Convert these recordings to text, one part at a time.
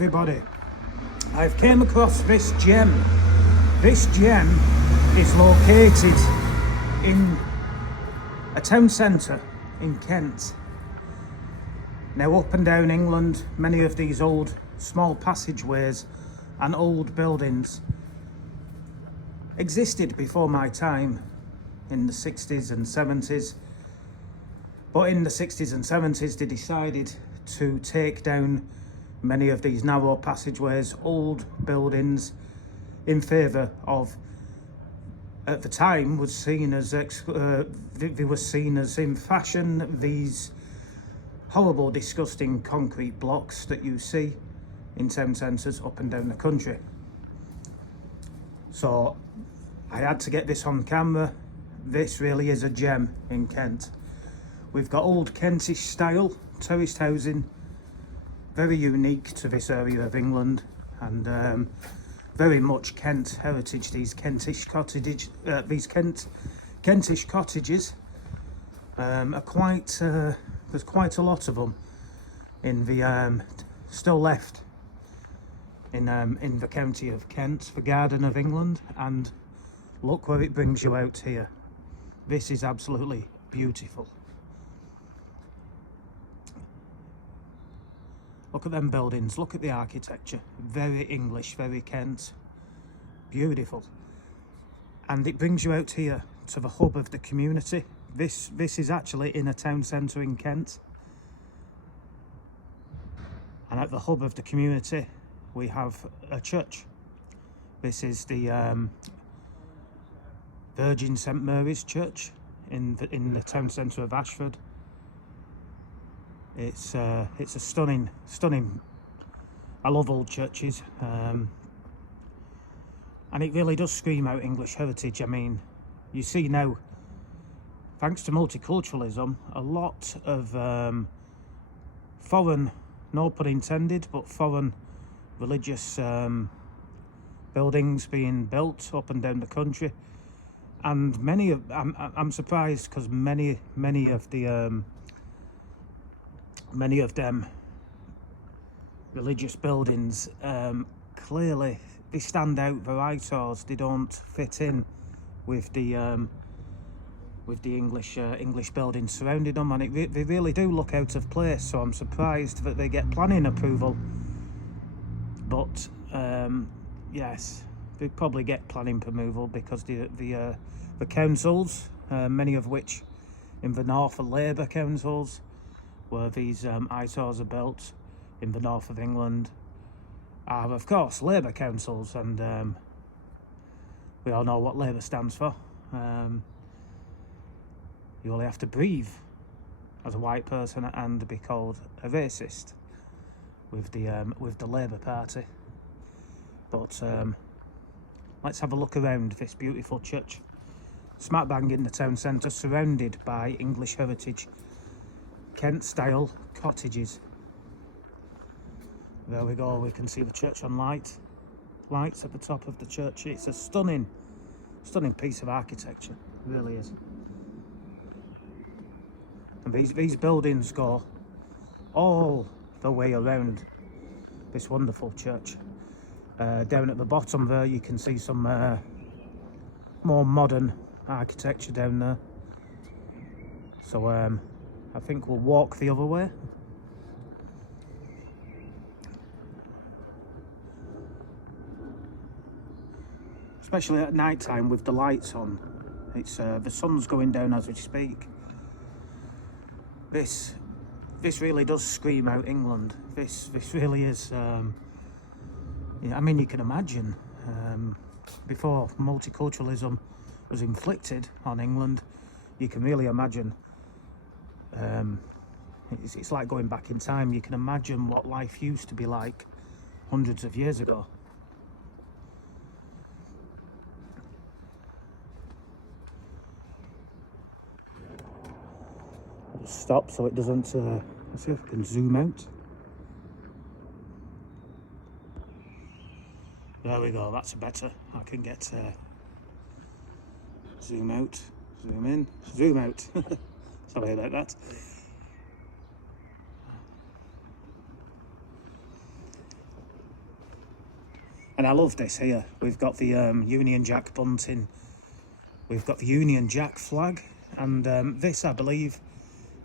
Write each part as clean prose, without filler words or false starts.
everybody. I've came across this gem. This gem is located in a town centre in Kent. Now, up and down England, many of these old small passageways and old buildings existed before my time in the 60s and 70s. But in the 60s and 70s, they decided to take down many of these narrow passageways, old buildings, in favour of, at the time, was seen as they were seen as in fashion, these horrible, disgusting concrete blocks that you see in town centres up and down the country. So I had to get this on camera. This really is a gem in Kent. We've got old Kentish style terraced housing, very unique to this area of England, and very much Kent heritage. These Kentish cottages, Kentish cottages are quite. There's quite a lot of them in the still left in the county of Kent, the Garden of England, and look where it brings you out here. This is absolutely beautiful. Look at them buildings, look at the architecture. Very English, very Kent. Beautiful. And it brings you out here to the hub of the community. This is actually in a town centre in Kent. And at the hub of the community, we have a church. This is the Virgin St Mary's Church in the town centre of Ashford. It's a stunning. I love old churches, and it really does scream out English heritage. I mean, you see now, thanks to multiculturalism, a lot of foreign, no pun intended, but foreign religious buildings being built up and down the country, and many of I'm surprised because many of them religious buildings clearly they stand out. The writers, they don't fit in with the English buildings surrounding them, and they really do look out of place. So I'm surprised that they get planning approval. But yes, they probably get planning approval because the councils, many of which in the north are Labour councils, where these eyesores are built in the north of England, are of course Labour councils, and we all know what Labour stands for. You only have to breathe as a white person and be called a racist with the Labour Party. But let's have a look around this beautiful church, smack bang in the town centre, surrounded by English heritage Kent-style cottages. There we go, we can see the church on lights at the top of the church. It's a stunning piece of architecture, it really is. And these buildings go all the way around this wonderful church. Down at the bottom there you can see some more modern architecture down there. So I think we'll walk the other way. Especially at night time with the lights on. It's the sun's going down as we speak. This really does scream out England. This really is. Yeah, I mean, you can imagine before multiculturalism was inflicted on England, you can really imagine. It's like going back in time. You can imagine what life used to be like hundreds of years ago. Just stop so it doesn't. Let's see if I can zoom out. There we go. That's better. I can get zoom out, zoom in, zoom out. Sorry about that. And I love this here. We've got the Union Jack bunting, we've got the Union Jack flag, and this, I believe,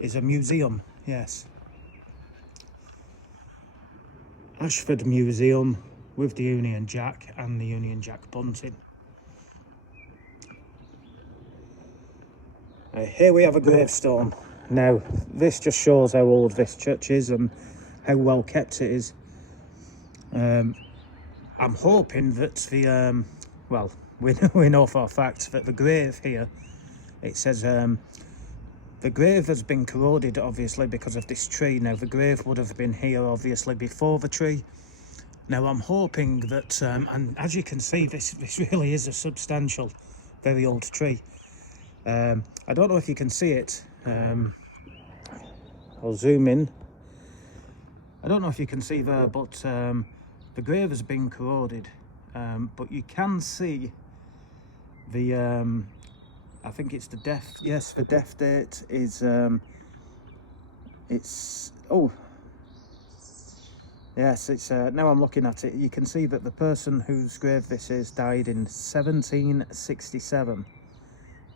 is a museum. Yes, Ashford Museum with the Union Jack and the Union Jack bunting. Here we have a gravestone. Now, this just shows how old this church is and how well kept it is. I'm hoping that the, well, we know for a fact that the grave here, it says the grave has been corroded, obviously, because of this tree. Now, the grave would have been here, obviously, before the tree. Now, I'm hoping that, and as you can see, this really is a substantial, very old tree. I don't know if you can see it. I'll zoom in. I don't know if you can see there, but the grave has been corroded. But you can see the, I think it's the death, yes, the death date is, it's, oh, yes, it's, now I'm looking at it, you can see that the person whose grave this is died in 1767.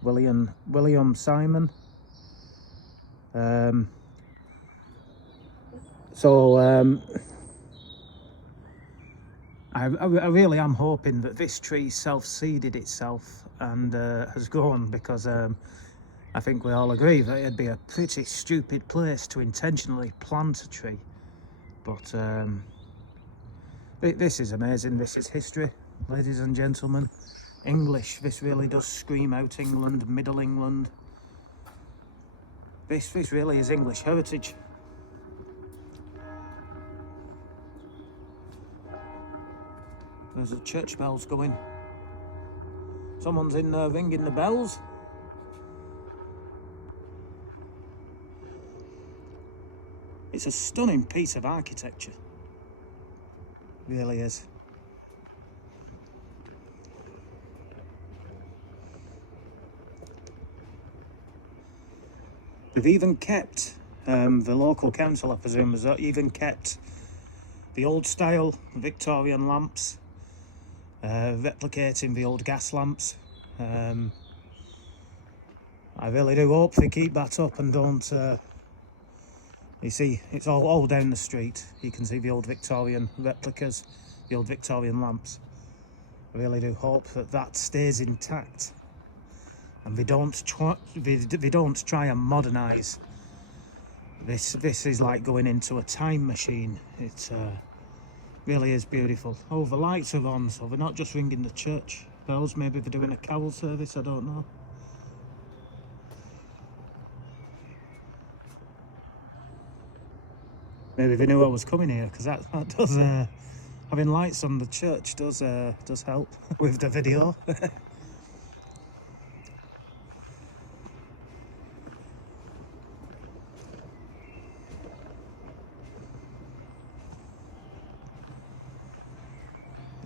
William Simon. I really am hoping that this tree self-seeded itself and has grown, because I think we all agree that it'd be a pretty stupid place to intentionally plant a tree. But this is amazing. This is history, ladies and gentlemen. English. This really does scream out England, Middle England. This really is English heritage. There's the church bells going. Someone's in there ringing the bells. It's a stunning piece of architecture. It really is. They've even kept, the local council, I presume, has even kept the old style Victorian lamps, replicating the old gas lamps. I really do hope they keep that up and don't, you see, it's all down the street. You can see the old Victorian replicas, the old Victorian lamps. I really do hope that that stays intact. And they don't try and modernise. This is like going into a time machine. It really is beautiful. Oh, the lights are on, so they're not just ringing the church bells. Maybe they're doing a carol service, I don't know. Maybe they knew I was coming here, because that does, having lights on the church does help with the video.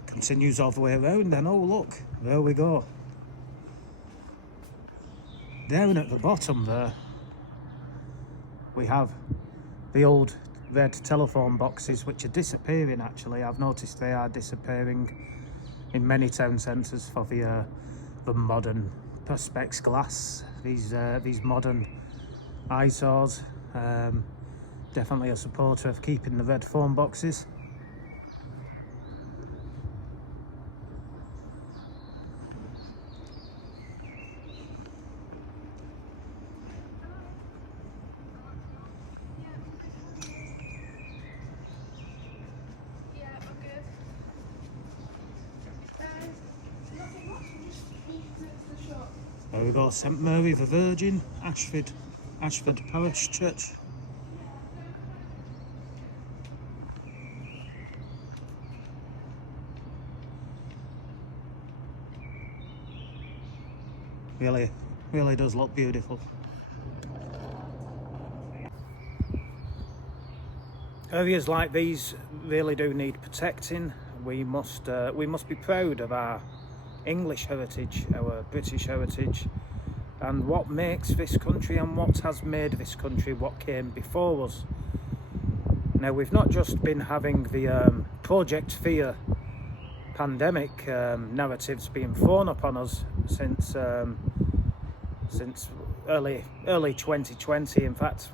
Continues all the way around, and oh look, there we go. Down at the bottom there, we have the old red telephone boxes, which are disappearing. Actually, I've noticed they are disappearing in many town centres for the modern perspex glass. These modern eyesores. Definitely a supporter of keeping the red phone boxes. There we go, St Mary the Virgin, Ashford Parish Church. Really does look beautiful. Areas like these really do need protecting. We must be proud of our English heritage, our British heritage, and what makes this country and what has made this country what came before us. Now, we've not just been having the Project Fear pandemic narratives being thrown upon us since early 2020. In fact,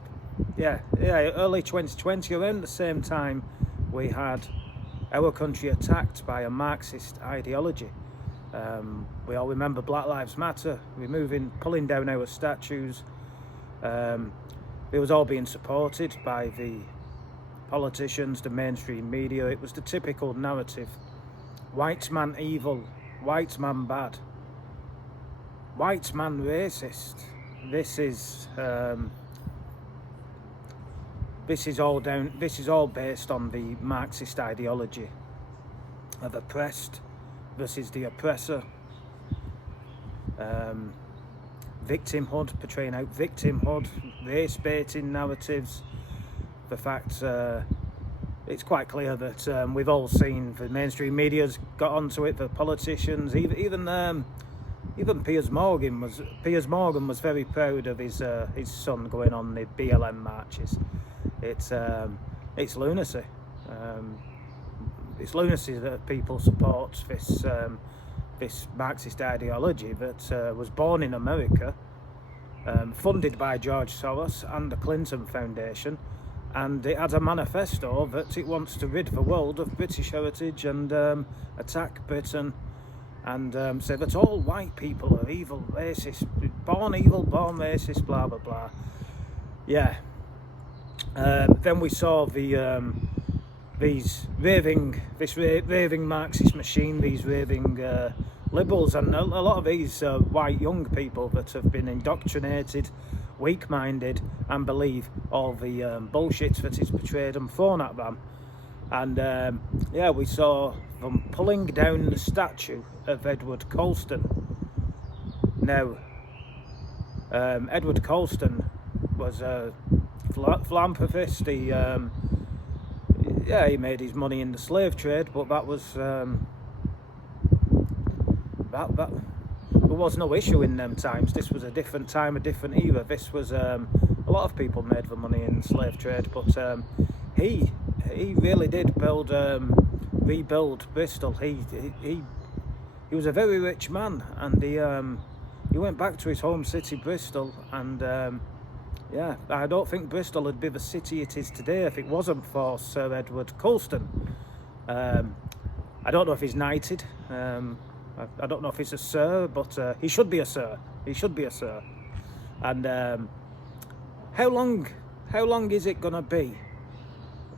early 2020, around the same time we had our country attacked by a Marxist ideology. We all remember Black Lives Matter, pulling down our statues. It was all being supported by the politicians, the mainstream media. It was the typical narrative: white man evil, white man bad, white man racist. This is all based on the Marxist ideology of oppressed versus the oppressor, victimhood, portraying out victimhood, race baiting narratives. The fact, it's quite clear that we've all seen the mainstream media's got onto it, the politicians, even Piers Morgan was very proud of his son going on the BLM marches. It's lunacy. It's lunacy that people support this Marxist ideology that was born in America, funded by George Soros and the Clinton Foundation, and it has a manifesto that it wants to rid the world of British heritage and attack Britain, and say that all white people are evil, racist, born racist, blah blah blah. Yeah. Then we saw this raving Marxist machine, these raving liberals, and a lot of these white young people that have been indoctrinated, weak-minded, and believe all the bullshit that is portrayed and thrown at them. And we saw them pulling down the statue of Edward Colston. Now, Edward Colston was a philanthropist. He made his money in the slave trade, but that was there was no issue in them times. This was a different time, a different era. This was a lot of people made the money in the slave trade, but he really did rebuild Bristol. He was a very rich man, and he went back to his home city, Bristol, and I don't think Bristol would be the city it is today if it wasn't for Sir Edward Colston. I don't know if he's knighted. I don't know if he's a sir, but he should be a sir. He should be a sir. And how long is it gonna be?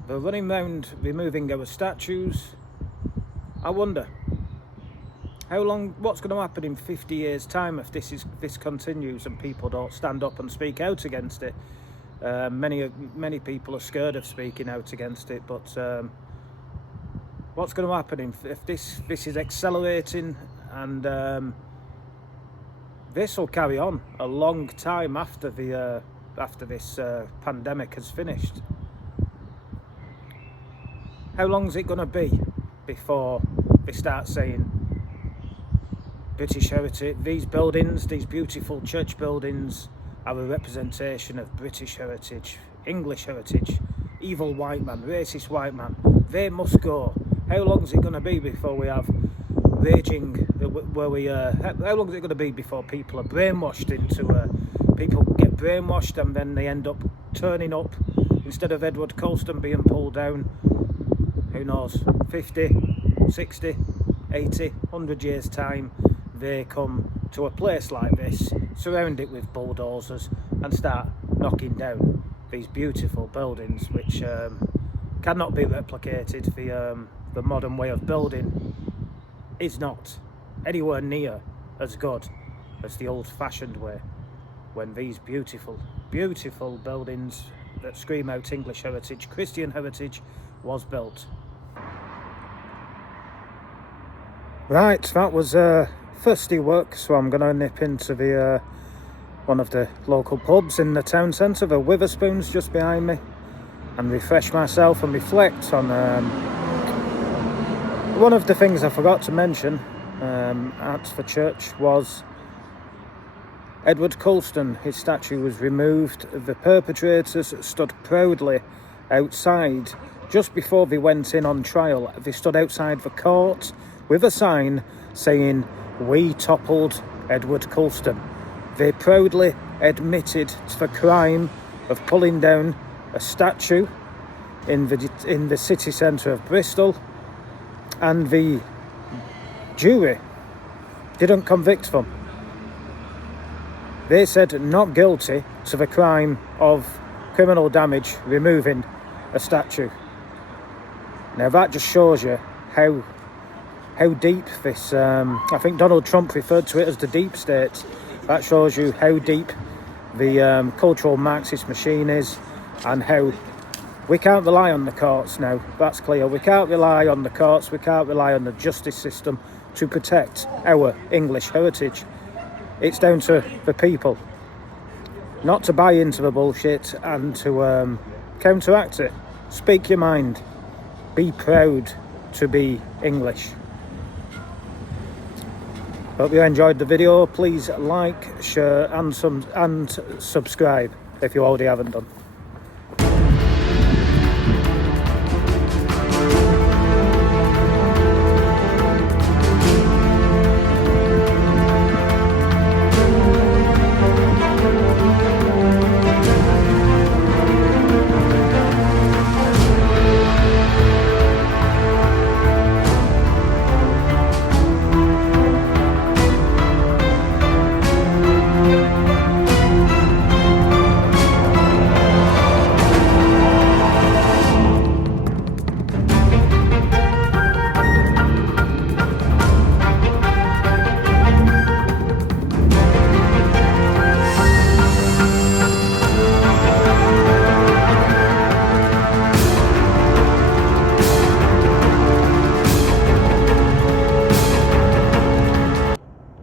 They're running round removing our statues. I wonder how long. What's going to happen in 50 years' time if this continues and people don't stand up and speak out against it? Many people are scared of speaking out against it, but what's going to happen if this is accelerating, and this will carry on a long time after this pandemic has finished? How long is it going to be before they start saying British heritage, these buildings, these beautiful church buildings, are a representation of British heritage, English heritage, evil white man, racist white man, they must go? How long is it going to be before we have raging, how long is it going to be before people are brainwashed people get brainwashed and then they end up turning up, instead of Edward Colston being pulled down, who knows, 50, 60, 80, 100 years time, they come to a place like this, surround it with bulldozers and start knocking down these beautiful buildings which cannot be replicated. The modern way of building is not anywhere near as good as the old-fashioned way, when these beautiful, beautiful buildings that scream out English heritage, Christian heritage, was built. Right, that was thirsty work, so I'm going to nip into the one of the local pubs in the town centre, the Witherspoons, just behind me, and refresh myself and reflect on one of the things I forgot to mention at the church was Edward Colston. His statue was removed. The perpetrators stood proudly outside just before they went in on trial. They stood outside the court with a sign saying, "We toppled Edward Colston." They proudly admitted to the crime of pulling down a statue in the city centre of Bristol, and the jury didn't convict them. They said not guilty to the crime of criminal damage removing a statue. Now that just shows you how deep this, I think Donald Trump referred to it as the deep state. That shows you how deep the cultural Marxist machine is, and how we can't rely on the courts now. That's clear. We can't rely on the courts, we can't rely on the justice system to protect our English heritage. It's down to the people not to buy into the bullshit and to counteract it. Speak your mind. Be proud to be English. Hope you enjoyed the video. Please like, share and subscribe if you already haven't done.